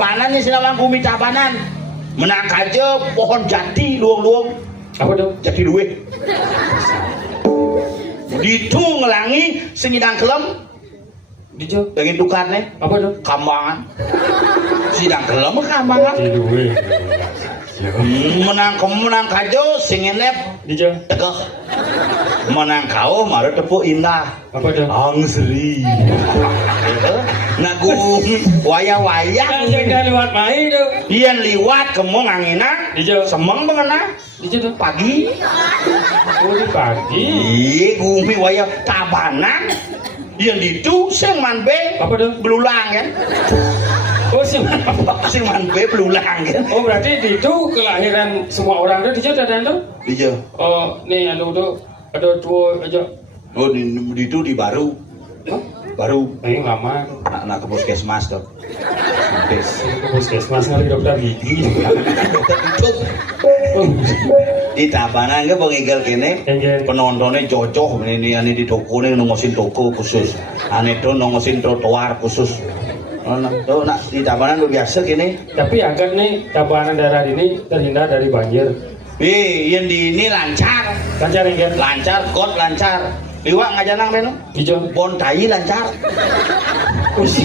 Tabanan nih sinawang bumi tabanan. Menang aja pohon jati luang-luang. Apa dong? Jati duwe. Ditu ngelangi sing idang kelem. Dijo. Pengen tukarne. Apa dong? Kambangan. Sidang kelem kambangan. Diduwe. Menang kajo sing enep. Dijo. Tegeh. Menang kau maru tepuk indah. Apa dong? Angsri. Nagu wayang-wayang. Yang dah lewat main tuh. Iyan liwat kemong angina. Dijo. Semeng mengena. Dijo tuh. Pagi. Oh di pagi. Ih, gumi wayang tabanan. Iyan ditu sing man be. Apa dong? Belulang kan. Oh sih. Sing man be belulang kan. Oh berarti itu kelahiran semua orang tuh Dijo dan tuh. Dijo. Oh nih anu tuh ada tua aja. Oh ditu di baru. Hah? Baru. Ini lama. Nak ke puskesmas tuh. Habis. Puskesmas ngali dokter gigi. Di tabanan ke pengigel kene Engel. penontonnya cocok ini di toko nih nongosin toko khusus ane tuh nongosin trotoar khusus tuh nak di tabanan biasa kene Tapi agar nih tabanan daerah ini terhindar dari banjir. yang di ini lancar Lancar engel. lancar got lancar liwak ngajanang menu Dijo. bon tai lancar Usi.